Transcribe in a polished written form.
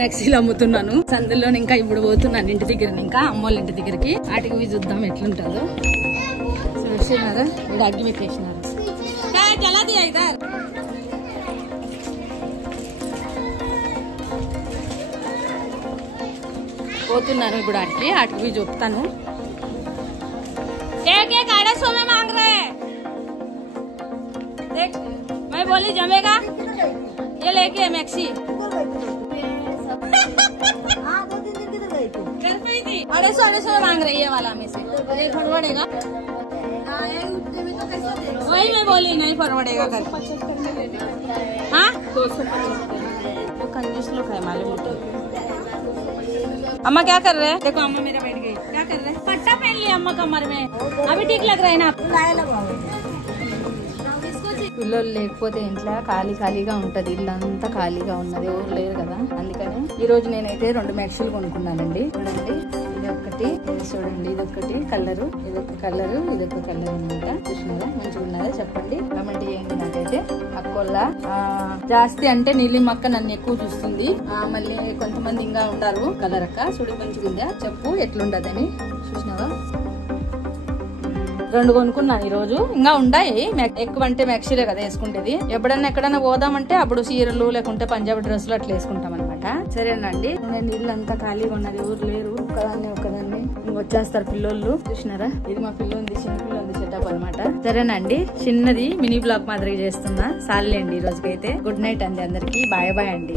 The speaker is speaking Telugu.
మ్యాక్సీలు అమ్ముతున్నాను సందులో. ఇంకా ఇప్పుడు పోతున్నాను ఇంటి దగ్గర, ఇంకా అమ్మోళ్ళ ఇంటి దగ్గరికి. వాటికి పోయి చూద్దాం ఎట్లుంటుందో. చూసినారా ఇప్పుడు అగ్గి పెట్టేసినారు. పోతున్నాను ఇప్పుడు ఆటికి పోయి చెప్తాను. मैं बोली जमेगा ये लेके मैक्सी 250 में मांग रही है वाला में से फरवड़ेगा। वही मैं बोली नहीं फरवड़ेगा कर। हाँ 275 कंजूस लोग है मालूम। अम्मा क्या कर रहे हैं? देखो अम्मा मेरा बैठ गई, क्या कर रहे हैं? पट्टा पहन लिया अम्मा कमर में, अभी ठीक लग रहा है ना? పిల్లలు లేకపోతే ఇంట్లో ఖాళీగా ఉంటది, ఇల్లంతా ఖాళీగా ఉన్నది, ఎవరు లేరు కదా. అందుకని ఈ రోజు నేనైతే 2 మ్యాక్సీలు కొనుక్కున్నానండి. చూడండి ఇది ఒకటి, ఇది చూడండి ఇదొకటి కలరు, ఇదొక కలరు, ఇదొక కలర్ అనమాట. చూసినారా మంచిగా ఉన్నదా చెప్పండి, కమెంట్ చేయండి. నాకైతే అక్కోళ్ళ జాస్తి అంటే నీలిమక్క నన్ను ఎక్కువ చూస్తుంది. మళ్ళీ కొంతమంది ఇంకా ఉంటారు కలర్ అక్క చూడు మంచిగా ఉందా చెప్పు ఎట్లుండదని. చూసినావా 2 కొనుక్కున్నాను ఈ రోజు. ఇంకా ఉన్నాయి ఎక్కువ అంటే మ్యాక్సీలే కదా వేసుకుంటేది. ఎప్పుడన్నా ఎక్కడన్నా పోదామంటే అప్పుడు చీరలు లేకుంటే పంజాబీ డ్రెస్సులు అట్లా వేసుకుంటాం అనమాట. సరేనండి నేను ఇల్లు అంతా ఖాళీగా ఉన్నది, ఎవరు లేరు, ఒక్కదాన్ని వచ్చేస్తారు పిల్లోళ్ళు. చూసినారా ఇది మా పిల్లుంది, చిన్న పిల్లుంది సెటప్ అనమాట. సరేనండి చిన్నది మినీ బ్లాగ్ మాదిరిగా చేస్తున్నా. సార్లేండి ఈ రోజుకైతే. గుడ్ నైట్ అండి అందరికి, బాయ్ బాయ్ అండి.